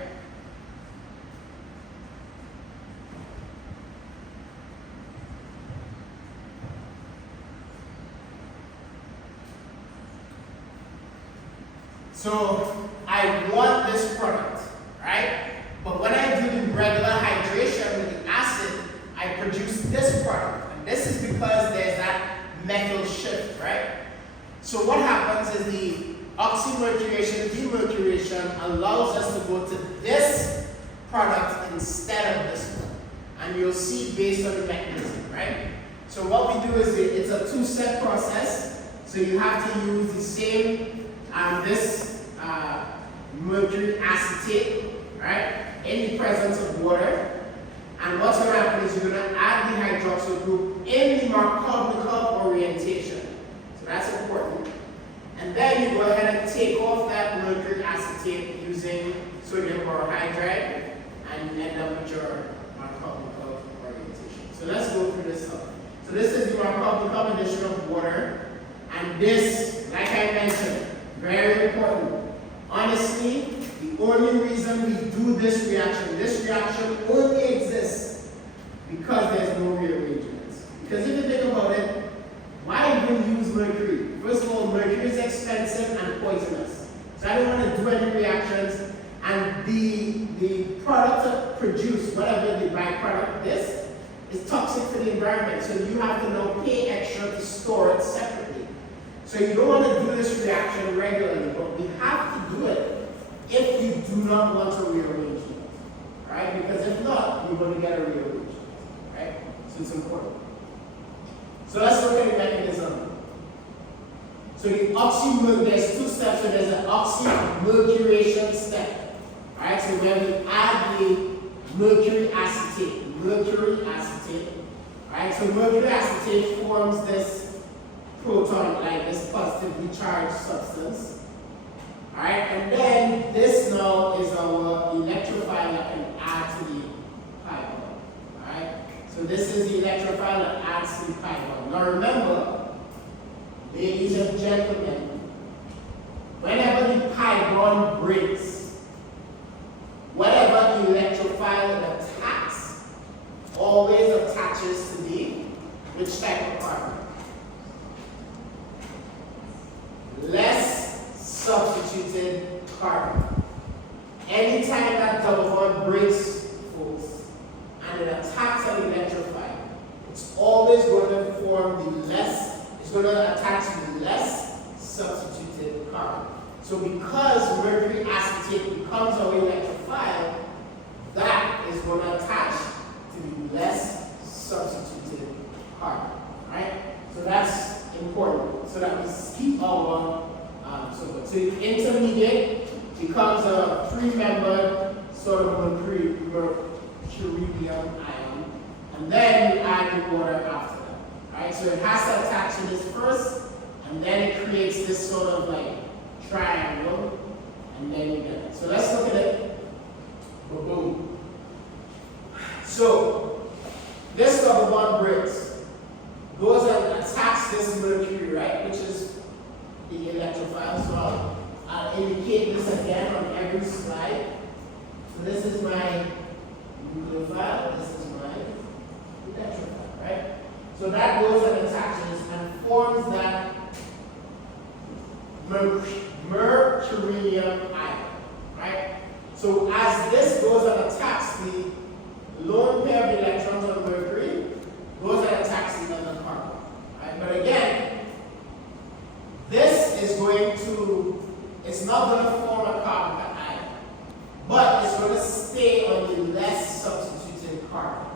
So I want this product, right? But when I do the regular hydration with the acid, I produce this product. And this is because there's that methyl shift, right? So what happens is the oxymercuration, demercuration allows us to go to this product instead of this one. And you'll see based on the mechanism, right? So what we do is it's a two-step process. So you have to use the same, this mercury acetate, right, in the presence of water. And what's going to happen is you're going to add the hydroxyl group in the Markovnikov orientation. So that's important. And then you go ahead and take off that mercury acetate using sodium borohydride and end up with your Markovnikov orientation. So let's go through this stuff. So this is the Markovnikov addition of water. And this, like I mentioned, very important. Honestly, the only reason we do this reaction only exists because there's no rearrangements. Because if you think about it, why even use mercury? First of all, mercury is expensive and poisonous. So I don't want to do any reactions. And the product produced, whatever the byproduct is toxic for the environment. So you have to now pay extra to store it separately. So you don't want to do this reaction regularly, but we have to do it if you do not want to rearrange it, right? Because if not, you're going to get a rearrangement, right? So it's important. So let's look at the mechanism. So there's two steps. So there's an oxymercuration step, right? So when we add the mercury acetate, right? So mercury acetate forms this proton, like this positively charged substance. Alright, and then this now is our electrophile that can add to the pi bond. Alright, so this is the electrophile that adds to the pi bond. Now remember, ladies and gentlemen, whenever the pi bond breaks, whatever electrophile it attacks always attaches to the which type of carbon? Less substituted carbon. Anytime that double bond breaks, folks, and it attacks an electrophile, it's always going to form it's going to attach the less substituted carbon. So because mercury acetate becomes our electrophile, that is going to attach to the less substituted carbon, right? So that's important, so that we keep our so the intermediate becomes a three-membered sort of mercurium ion, and then you add the water after that, right? So it has to attach to this first, and then it creates this sort of like triangle, and then you get it. So let's look at it. Boom. So this double bond breaks, goes and attacks this mercury, right, which is the electrophile. So I'll indicate this again on every slide. So this is my nucleophile, this is my electrophile, right? So that goes and attaches and forms that mercurium ion, right? So as this goes and attacks the lone pair of electrons on mercury, goes and attacks the other carbon, right? But again, this is going to, it's not going to form a carbon ion, but it's going to stay on the less substituted carbon,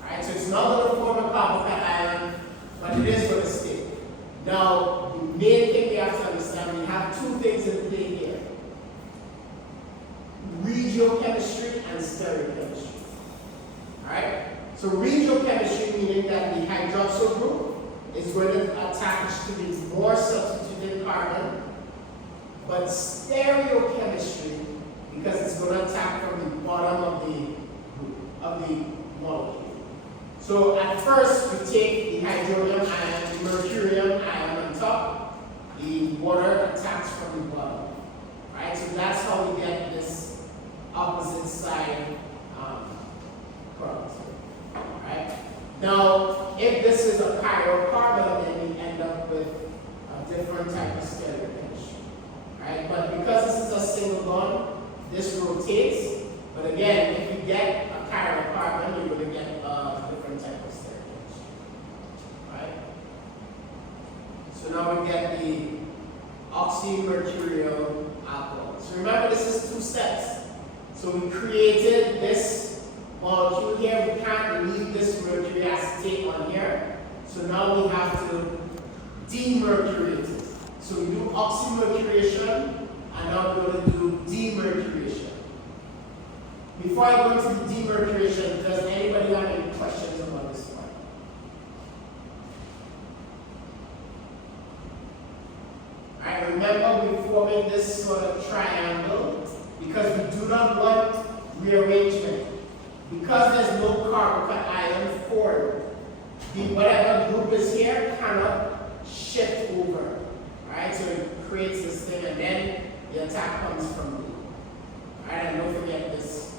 right? So it's not going to form a carbon ion, but it is going to stay. Now, the main thing we have to understand, we have two things in play here. Regiochemistry and stereochemistry. Alright? So regiochemistry meaning that the hydroxyl group is going to attach to these more substituted carbon, but stereochemistry, because it's going to attack from the bottom of the molecule. So at first, we take the hydronium ion, the mercurium ion on top, the water attacks from the bottom. Right? So that's how we get this opposite side product. Right? Now, if this is a pyrocarbon, then we end up with a different type of stereochemistry. Right? But because this is a single bond, this rotates. But again, if you get a pyrocarbon, you're going to get a different type of stereochemistry. Right? So now we get the oxymercurial alcohol. So remember, this is two steps. So we created this molecule here. We can't leave this mercury acetate on here. So now we have to demercurate it. So we do oxymercuration, and now we're going to do demercuration. Before I go into the demercuration, does anybody have any questions about this part? Alright, remember we're forming this sort of triangle because we do not want rearrangement. Because there's no carbon ion forward, whatever group is here cannot shift over. Alright, so it creates this thing and then the attack comes from B. Alright, and don't forget this.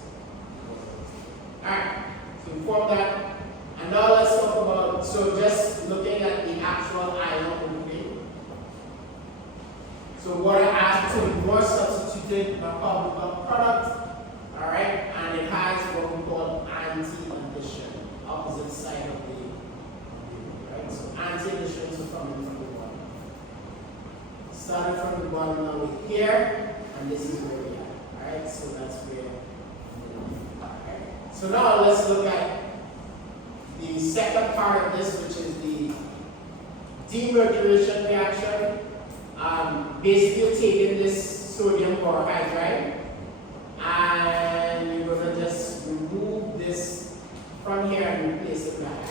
Alright, so we form that. And now let's talk about, so just looking at the actual ion opening. So water adds to the more substituted carbon product. Alright, and it has what we call anti-addition, opposite side of the right? So anti-addition is coming from the bottom. Starting from the bottom, now we're here, and this is where we are. Alright, so that's where. So now let's look at the second part of this, which is the demercuration reaction. Basically, you're taking this sodium borohydride and you're going to just remove this from here and replace it back.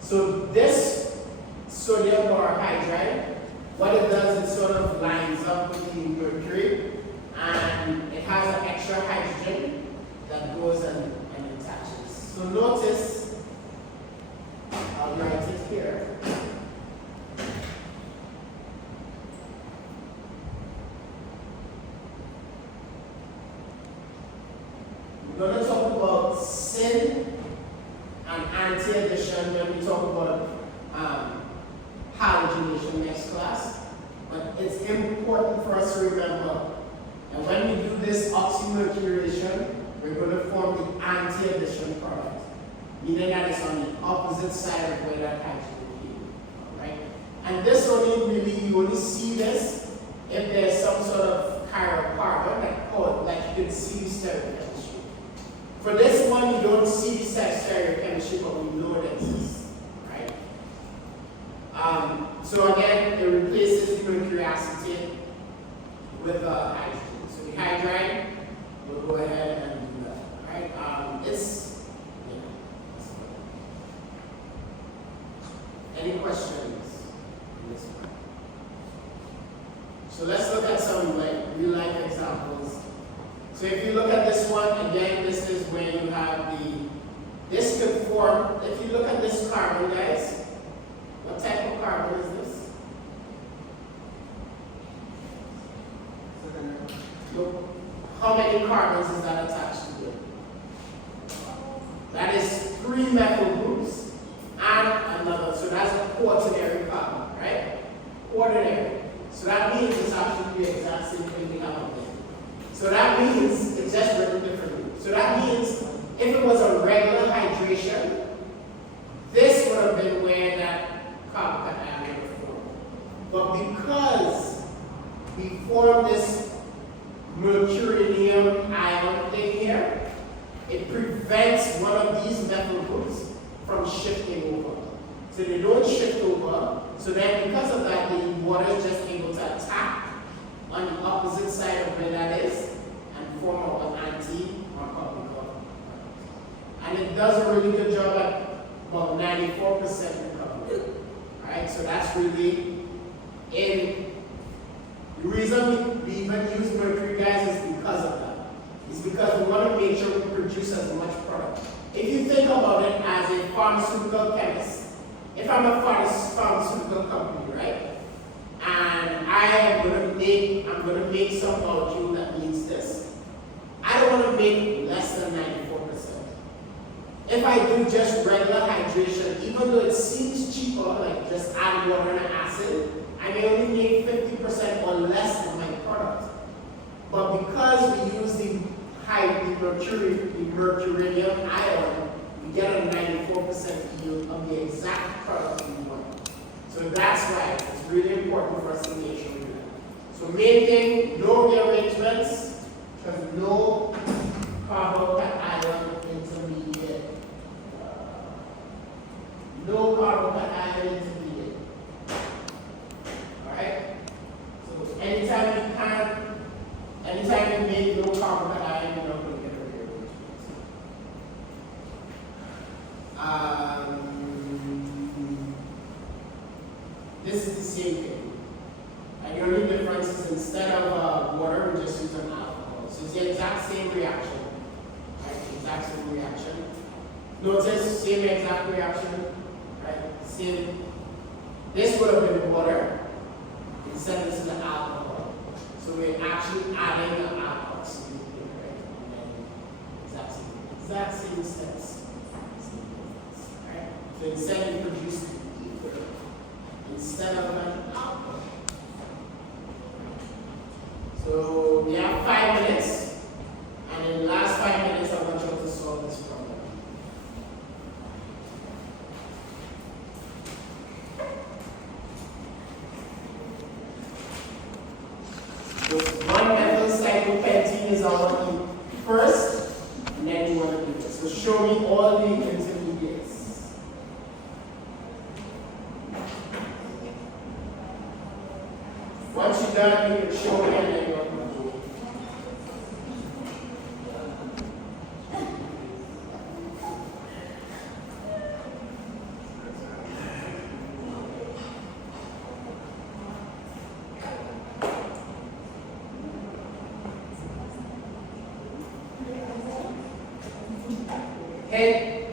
So this sodium borohydride, what it does, it sort of lines up with the mercury, and it has an extra hydrogen that goes and attaches. So notice, I'll write it here. We're going to talk about syn and anti-addition when we talk about halogenation next class. But it's important for us to remember that when we do this oxymercuration, we're going to form the anti-addition product, meaning that it's on the opposite side of where that hydrogen came. Right? And this only really, you only see this if there's some sort of chiral carbon, like you can see stereochemistry. For this one, you don't see the stereochemistry, but we know it exists. Right? So again, it replaces the mercury acetate with hydrogen. So the hydride, we'll go ahead and do that. Right? Any questions on this one? So let's look at some real-life examples. So if you look at this one, again, this is where you have this could form, if you look at this carbon, guys, what type of carbon is this? Look, how many carbons is that attached to it? That is 3 methyl groups and another, so that's a quaternary carbon, right? Quaternary. So that means it's actually the exact same thing we have up there. So that means it's just written differently. So that means if it was a regular hydration, this would have been where that carbon ion would have formed. But because we formed this mercurium ion thing here, it prevents one of these methyl groups from shifting over. So they don't shift over, So then because of that, the water is just able to attack on the opposite side of where that is and form our anti or carbon carbon. And it does a really good job at about 94% recovery. Alright, so that's really in the reason we even use mercury, guys, is because of that. It's because we want to make sure we produce as much product. If you think about it as a pharmaceutical chemist, if I'm a pharmaceutical company, right, and I'm gonna make some molecule that means this, I don't want to make less than 94%. If I do just regular hydration, even though it seems cheaper, like just add water and acid, I may only make 50% or less of my product. But because we use the mercurium ion, we get a 94% yield of the exact product we want. So that's why it's really important for us to make sure we do that. So main thing, no rearrangements, because no carbocation intermediate. No carbocation intermediate. Alright? So anytime you make no carbocation, you're not going to get a rearrangement. This is the same thing. And the only difference is instead of water, we just use an alcohol. So it's the exact same reaction. Right? The exact same reaction. Notice, same exact reaction. Right? Same. This would have been water. Instead, this is the alcohol. So we're actually adding the alcohol. So right? And then exact same steps. Right? So instead, we produce ether instead of an alcohol. So we have 5 minutes, and in the last 5 minutes, I want you to solve this problem. So 1-methyl-cyclopentene is our first, and then you want to do this. So show me all the intermediates. Once you're done, you can show me and then you're going to do it. Head